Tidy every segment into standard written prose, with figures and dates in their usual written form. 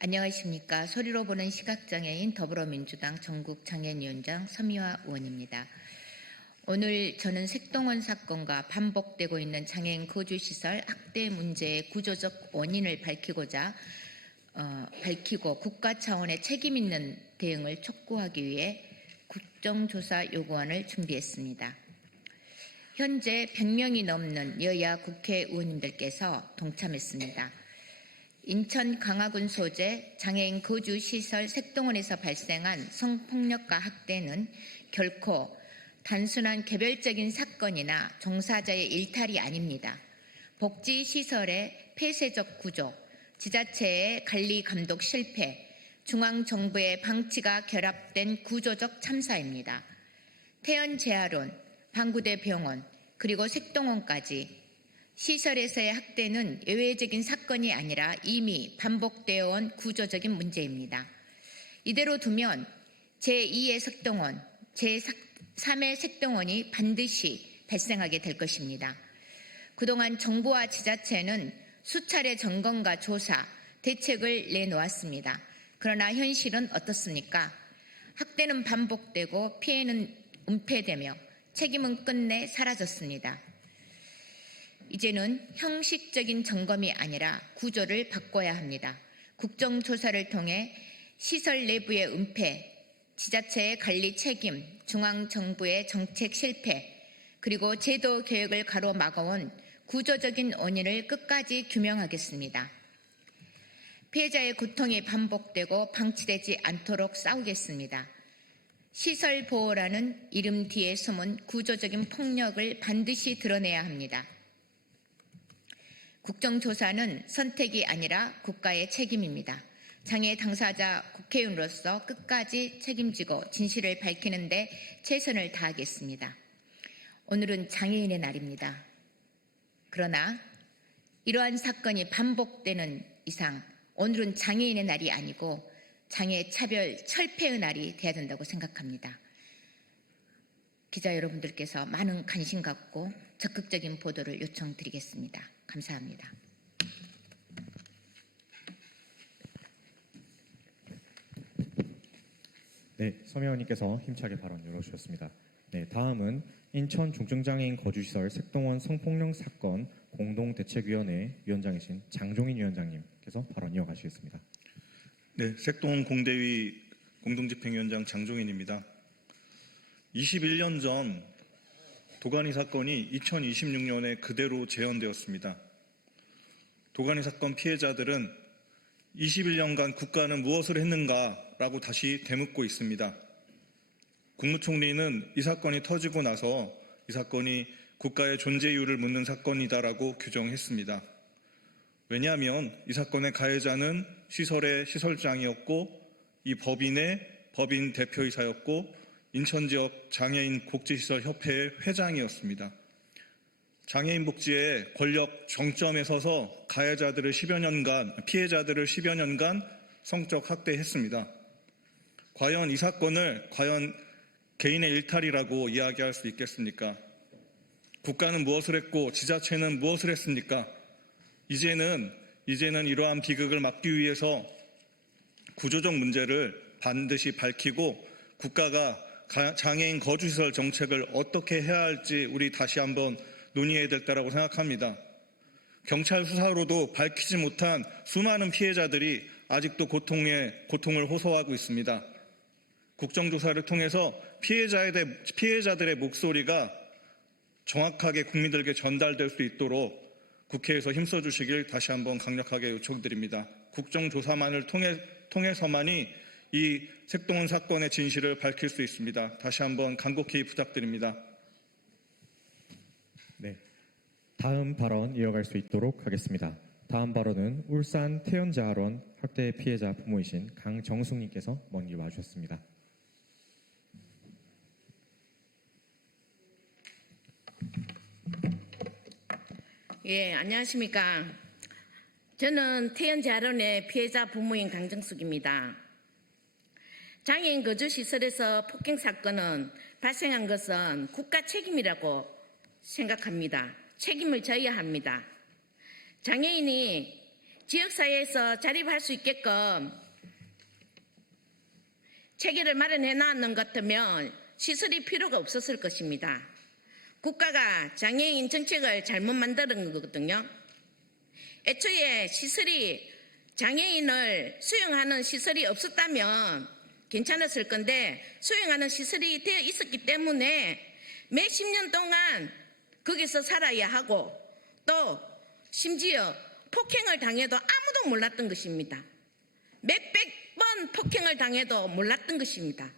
안녕하십니까. 소리로 보는 시각장애인 더불어민주당 전국장애인위원장 서미화 의원입니다. 오늘 저는 색동원 사건과 반복되고 있는 장애인 거주시설 학대 문제의 구조적 원인을 밝히고 국가 차원의 책임 있는 대응을 촉구하기 위해 국정조사 요구안을 준비했습니다. 현재 100명이 넘는 여야 국회의원님들께서 동참했습니다. 인천 강화군 소재 장애인 거주시설 색동원에서 발생한 성폭력과 학대는 결코 단순한 개별적인 사건이나 종사자의 일탈이 아닙니다. 복지시설의 폐쇄적 구조, 지자체의 관리 감독 실패, 중앙정부의 방치가 결합된 구조적 참사입니다. 태연 재활원, 방구대 병원, 그리고 색동원까지 시설에서의 학대는 예외적인 사건이 아니라 이미 반복되어 온 구조적인 문제입니다. 이대로 두면 제2의 색동원, 제3의 색동원이 반드시 발생하게 될 것입니다. 그동안 정부와 지자체는 수차례 점검과 조사, 대책을 내놓았습니다. 그러나 현실은 어떻습니까? 학대는 반복되고 피해는 은폐되며 책임은 끝내 사라졌습니다. 이제는 형식적인 점검이 아니라 구조를 바꿔야 합니다. 국정조사를 통해 시설 내부의 은폐, 지자체의 관리 책임, 중앙정부의 정책 실패, 그리고 제도 개혁을 가로막아온 구조적인 원인을 끝까지 규명하겠습니다. 피해자의 고통이 반복되고 방치되지 않도록 싸우겠습니다. 시설 보호라는 이름 뒤에 숨은 구조적인 폭력을 반드시 드러내야 합니다. 국정조사는 선택이 아니라 국가의 책임입니다. 장애 당사자 국회의원으로서 끝까지 책임지고 진실을 밝히는 데 최선을 다하겠습니다. 오늘은 장애인의 날입니다. 그러나 이러한 사건이 반복되는 이상 오늘은 장애인의 날이 아니고 장애 차별 철폐의 날이 되어야 된다고 생각합니다. 기자 여러분들께서 많은 관심 갖고 적극적인 보도를 요청드리겠습니다. 감사합니다. 네, 서미화 의원님께서 힘차게 발언 열어주셨습니다. 네, 다음은 인천 중증장애인 거주시설 색동원 성폭력 사건 공동대책위원회 위원장이신 장종인 위원장님께서 발언 이어가시겠습니다. 네, 색동원 공대위 공동집행위원장 장종인입니다. 21년 전 도가니 사건이 2026년에 그대로 재현되었습니다. 도가니 사건 피해자들은 21년간 국가는 무엇을 했는가라고 다시 되묻고 있습니다. 국무총리는 이 사건이 터지고 나서 이 사건이 국가의 존재 이유를 묻는 사건이다라고 규정했습니다. 왜냐하면 이 사건의 가해자는 시설의 시설장이었고 이 법인의 법인 대표이사였고 인천지역 장애인 복지시설 협회의 회장이었습니다. 장애인 복지의 권력 정점에 서서 가해자들을 10여 년간, 피해자들을 10여 년간 성적 학대했습니다. 과연 이 사건을 개인의 일탈이라고 이야기할 수 있겠습니까? 국가는 무엇을 했고 지자체는 무엇을 했습니까? 이제는 이러한 비극을 막기 위해서 구조적 문제를 반드시 밝히고 국가가 장애인 거주시설 정책을 어떻게 해야 할지 우리 다시 한번 논의해야 될 때라고 생각합니다. 경찰 수사로도 밝히지 못한 수많은 피해자들이 아직도 고통을 호소하고 있습니다. 국정조사를 통해서 피해자들의 목소리가 정확하게 국민들에게 전달될 수 있도록 국회에서 힘써주시길 다시 한번 강력하게 요청드립니다. 국정조사만을 통해서만이 이 색동원 사건의 진실을 밝힐 수 있습니다. 다시 한번 간곡히 부탁드립니다. 네, 다음 발언 이어갈 수 있도록 하겠습니다. 다음 발언은 울산 태연재활원 학대 피해자 부모이신 강정숙님께서 먼 길 와주셨습니다. 예, 안녕하십니까. 저는 태연재활원의 피해자 부모인 강정숙입니다. 장애인 거주시설에서 폭행 사건은 발생한 것은 국가 책임이라고 생각합니다. 책임을 져야 합니다. 장애인이 지역사회에서 자립할 수 있게끔 체계를 마련해 놨는 것 같으면 시설이 필요가 없었을 것입니다. 국가가 장애인 정책을 잘못 만드는 거거든요. 애초에 시설이 장애인을 수용하는 시설이 없었다면 괜찮았을 건데 수용하는 시설이 되어 있었기 때문에 몇십 년 동안 거기서 살아야 하고 또 심지어 폭행을 당해도 아무도 몰랐던 것입니다. 몇백 번 폭행을 당해도 몰랐던 것입니다.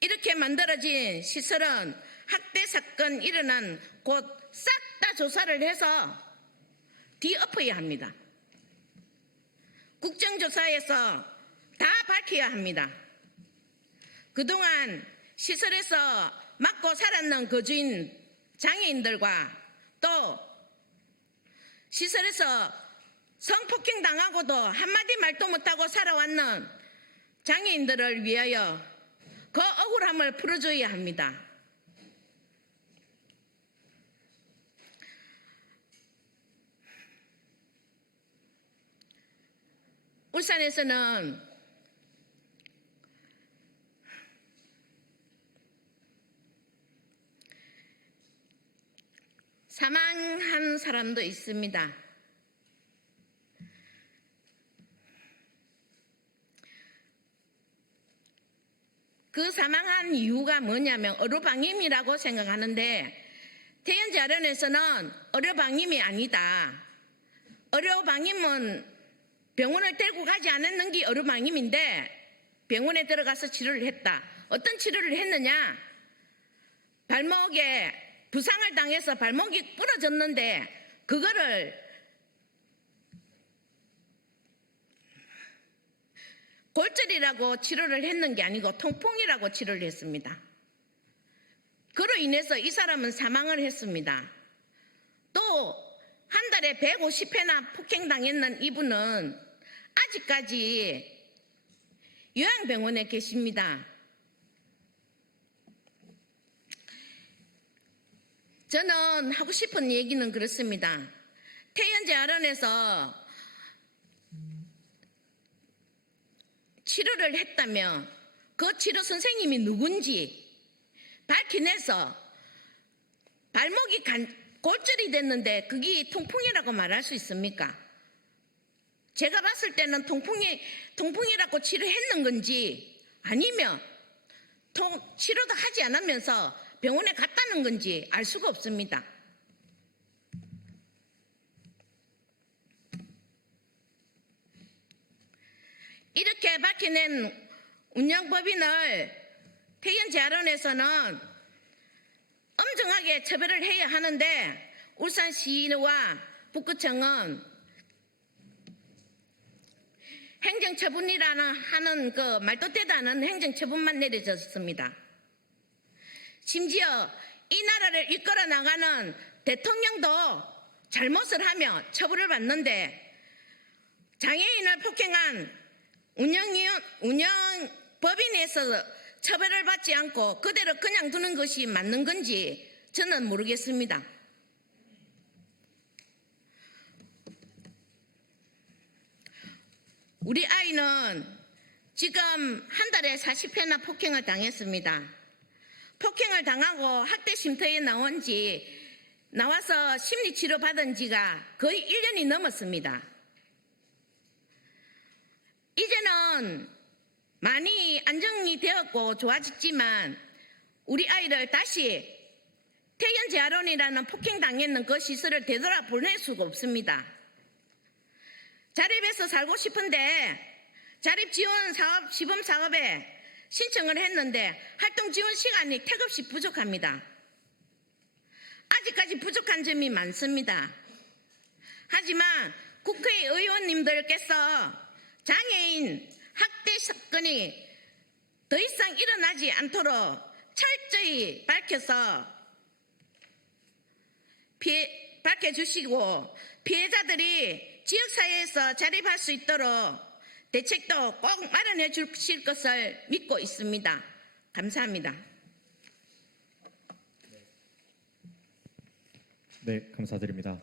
이렇게 만들어진 시설은 학대 사건 일어난 곳 싹 다 조사를 해서 뒤엎어야 합니다. 국정조사에서 다 밝혀야 합니다. 그동안 시설에서 맞고 살았는 거주인 장애인들과 또 시설에서 성폭행 당하고도 한마디 말도 못하고 살아왔는 장애인들을 위하여 그 억울함을 풀어줘야 합니다. 울산에서는 사망한 사람도 있습니다. 그 사망한 이유가 뭐냐면 어루방임이라고 생각하는데 태연제 아련에서는 어루방임이 아니다. 어루방임은 병원을 데리고 가지 않았는 게 어루방임인데 병원에 들어가서 치료를 했다. 어떤 치료를 했느냐? 발목에 부상을 당해서 발목이 부러졌는데 그거를 골절이라고 치료를 했는 게 아니고 통풍이라고 치료를 했습니다. 그로 인해서 이 사람은 사망을 했습니다. 또 한 달에 150회나 폭행당했는 이분은 아직까지 요양병원에 계십니다. 저는 하고 싶은 얘기는 그렇습니다. 태연제 아련에서 치료를 했다면 그 치료 선생님이 누군지 밝혀내서 발목이 골절이 됐는데 그게 통풍이라고 말할 수 있습니까? 제가 봤을 때는 통풍이라고 치료했는 건지 아니면 치료도 하지 않으면서 병원에 갔다는 건지 알 수가 없습니다. 이렇게 밝혀낸 운영법인을 태연제 아련에서는 엄정하게 처벌을 해야 하는데 울산시와 북구청은 행정처분이라는 하는 그 말도 되도 않은 행정처분만 내려졌습니다. 심지어 이 나라를 이끌어 나가는 대통령도 잘못을 하며 처벌을 받는데 장애인을 폭행한 운영법인에서 처벌을 받지 않고 그대로 그냥 두는 것이 맞는 건지 저는 모르겠습니다. 우리 아이는 지금 한 달에 40회나 폭행을 당했습니다. 폭행을 당하고 학대 쉼터에 나와서 심리치료 받은 지가 거의 1년이 넘었습니다. 이제는 많이 안정이 되었고 좋아졌지만 우리 아이를 다시 태연제 아련이라는 폭행당했는 그 시설을 되돌아보낼 수가 없습니다. 자립해서 살고 싶은데 자립지원 사업, 시범사업에 신청을 했는데 활동지원 시간이 택없이 부족합니다. 아직까지 부족한 점이 많습니다. 하지만 국회의원님들께서 장애인 학대 사건이 더 이상 일어나지 않도록 철저히 밝혀주시고 피해자들이 지역사회에서 자립할 수 있도록 대책도 꼭 마련해 주실 것을 믿고 있습니다. 감사합니다. 네, 감사드립니다.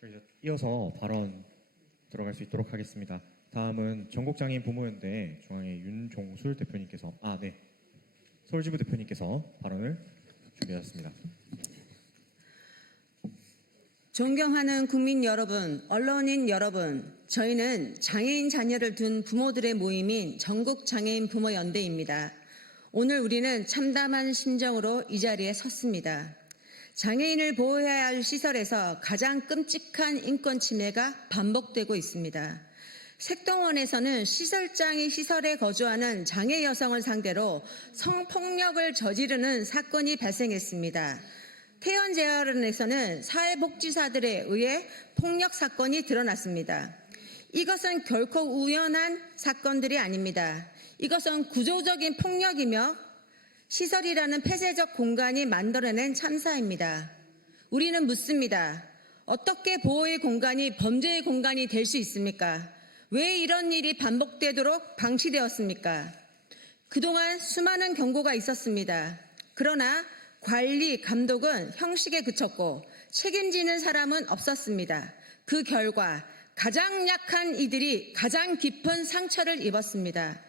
저희 이어서 발언 들어갈 수 있도록 하겠습니다. 다음은 전국장애인 부모연대 중앙회 윤종술 대표님께서 서울지부 대표님께서 발언을 준비하셨습니다. 존경하는 국민 여러분, 언론인 여러분, 저희는 장애인 자녀를 둔 부모들의 모임인 전국장애인 부모연대입니다. 오늘 우리는 참담한 심정으로 이 자리에 섰습니다. 장애인을 보호해야 할 시설에서 가장 끔찍한 인권 침해가 반복되고 있습니다. 색동원에서는 시설장이 시설에 거주하는 장애 여성을 상대로 성폭력을 저지르는 사건이 발생했습니다. 태원재활원에서는 사회복지사들에 의해 폭력 사건이 드러났습니다. 이것은 결코 우연한 사건들이 아닙니다. 이것은 구조적인 폭력이며 시설이라는 폐쇄적 공간이 만들어낸 참사입니다. 우리는 묻습니다. 어떻게 보호의 공간이 범죄의 공간이 될 수 있습니까? 왜 이런 일이 반복되도록 방치되었습니까? 그동안 수많은 경고가 있었습니다. 그러나 관리, 감독은 형식에 그쳤고 책임지는 사람은 없었습니다. 그 결과 가장 약한 이들이 가장 깊은 상처를 입었습니다.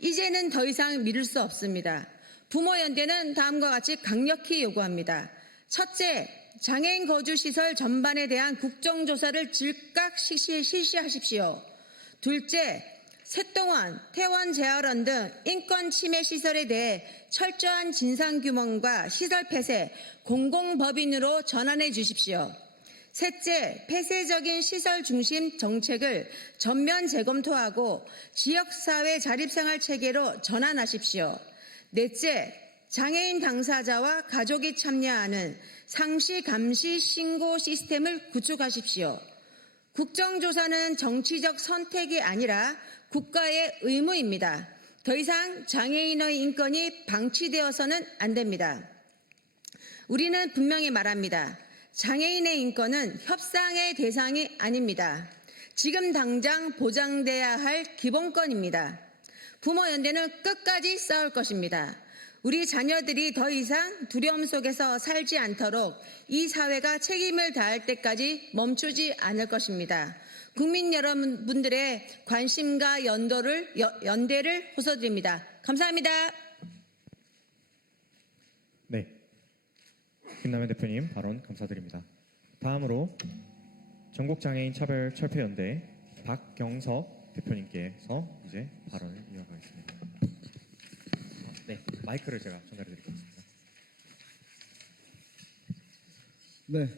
이제는 더 이상 미룰 수 없습니다. 부모연대는 다음과 같이 강력히 요구합니다. 첫째, 장애인 거주시설 전반에 대한 국정조사를 즉각 실시하십시오. 둘째, 색동원, 태원재활원 등 인권 침해 시설에 대해 철저한 진상규명과 시설 폐쇄, 공공법인으로 전환해 주십시오. 셋째, 폐쇄적인 시설 중심 정책을 전면 재검토하고 지역사회 자립생활 체계로 전환하십시오. 넷째, 장애인 당사자와 가족이 참여하는 상시 감시 신고 시스템을 구축하십시오. 국정조사는 정치적 선택이 아니라 국가의 의무입니다. 더 이상 장애인의 인권이 방치되어서는 안 됩니다. 우리는 분명히 말합니다. 장애인의 인권은 협상의 대상이 아닙니다. 지금 당장 보장돼야 할 기본권입니다. 부모연대는 끝까지 싸울 것입니다. 우리 자녀들이 더 이상 두려움 속에서 살지 않도록 이 사회가 책임을 다할 때까지 멈추지 않을 것입니다. 국민 여러분들의 관심과 연대를 호소드립니다. 감사합니다. 네, 김남현 대표님 발언 감사드립니다. 다음으로 전국장애인 차별철폐연대 박경석 대표님께서 이제 발언을 이어가겠습니다. 네, 마이크를 제가 전달해드리겠습니다. 네,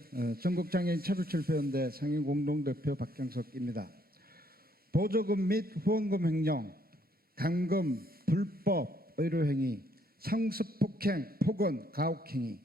전국장애인 차별철폐연대 상임공동대표 박경석입니다. 보조금 및 후원금 횡령, 감금, 불법 의료행위, 상습폭행, 폭언, 가혹행위,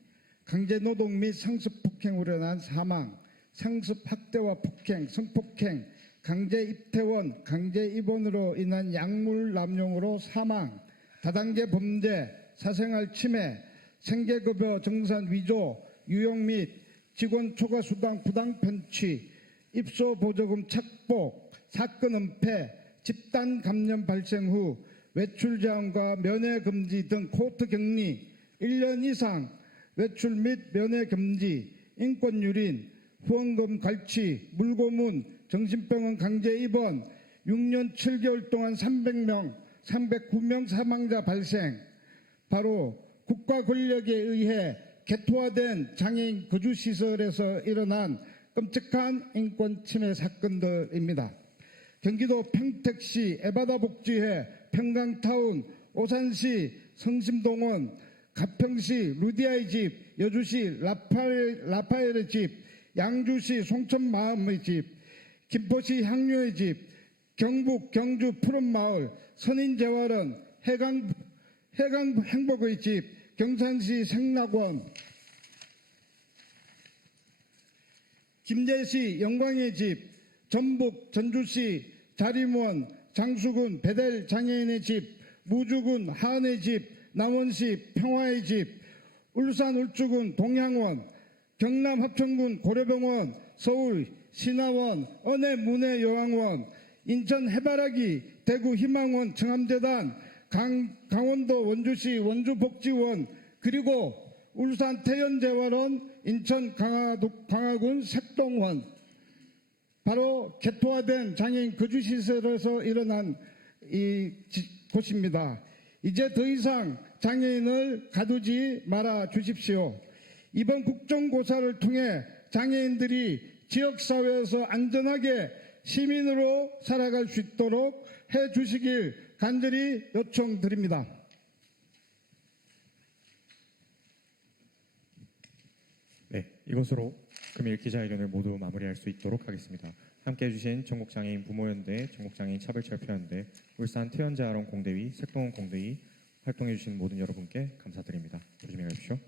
강제노동 및 상습폭행으로 인한 사망, 상습학대와 폭행, 성폭행, 강제입퇴원, 강제입원으로 인한 약물남용으로 사망, 다단계 범죄, 사생활 침해, 생계급여 정산 위조, 유용 및 직원 초과수당 부당 편취, 입소 보조금 착복, 사건 은폐, 집단 감염 발생 후 외출 제한과 면회 금지 등 코트 격리, 1년 이상 외출 및 면회 금지, 인권 유린, 후원금 갈취, 물고문, 정신병원 강제 입원, 6년 7개월 동안 309명 사망자 발생. 바로 국가 권력에 의해 개토화된 장애인 거주시설에서 일어난 끔찍한 인권 침해 사건들입니다. 경기도 평택시 에바다 복지회, 평강타운, 오산시 성심동원, 가평시 루디아의 집, 여주시 라파엘의 집, 양주시 송천마음의 집, 김포시 향료의 집, 경북 경주 푸른마을, 선인재활원, 해강 행복의 집, 경산시 생락원, 김제시 영광의 집, 전북 전주시 자림원, 장수군 베델 장애인의 집, 무주군 하은의 집, 남원시 평화의 집, 울산 울주군 동향원, 경남 합천군 고려병원, 서울 신화원, 언해 문해 요양원, 인천 해바라기, 대구 희망원 청암재단, 강원도 원주시 원주복지원, 그리고 울산 태연재활원, 인천 강화군 색동원, 바로 개토화된 장애인 거주시설에서 일어난 곳입니다. 이제 더 이상 장애인을 가두지 말아 주십시오. 이번 국정고사를 통해 장애인들이 지역사회에서 안전하게 시민으로 살아갈 수 있도록 해 주시길 간절히 요청드립니다. 네, 이것으로 금일 기자회견을 모두 마무리할 수 있도록 하겠습니다. 함께해 주신 전국장애인 부모연대, 전국장애인 차별철폐연대, 울산 태연자아론 공대위, 색동원 공대위 활동해 주신 모든 여러분께 감사드립니다. 조심히 가십시오.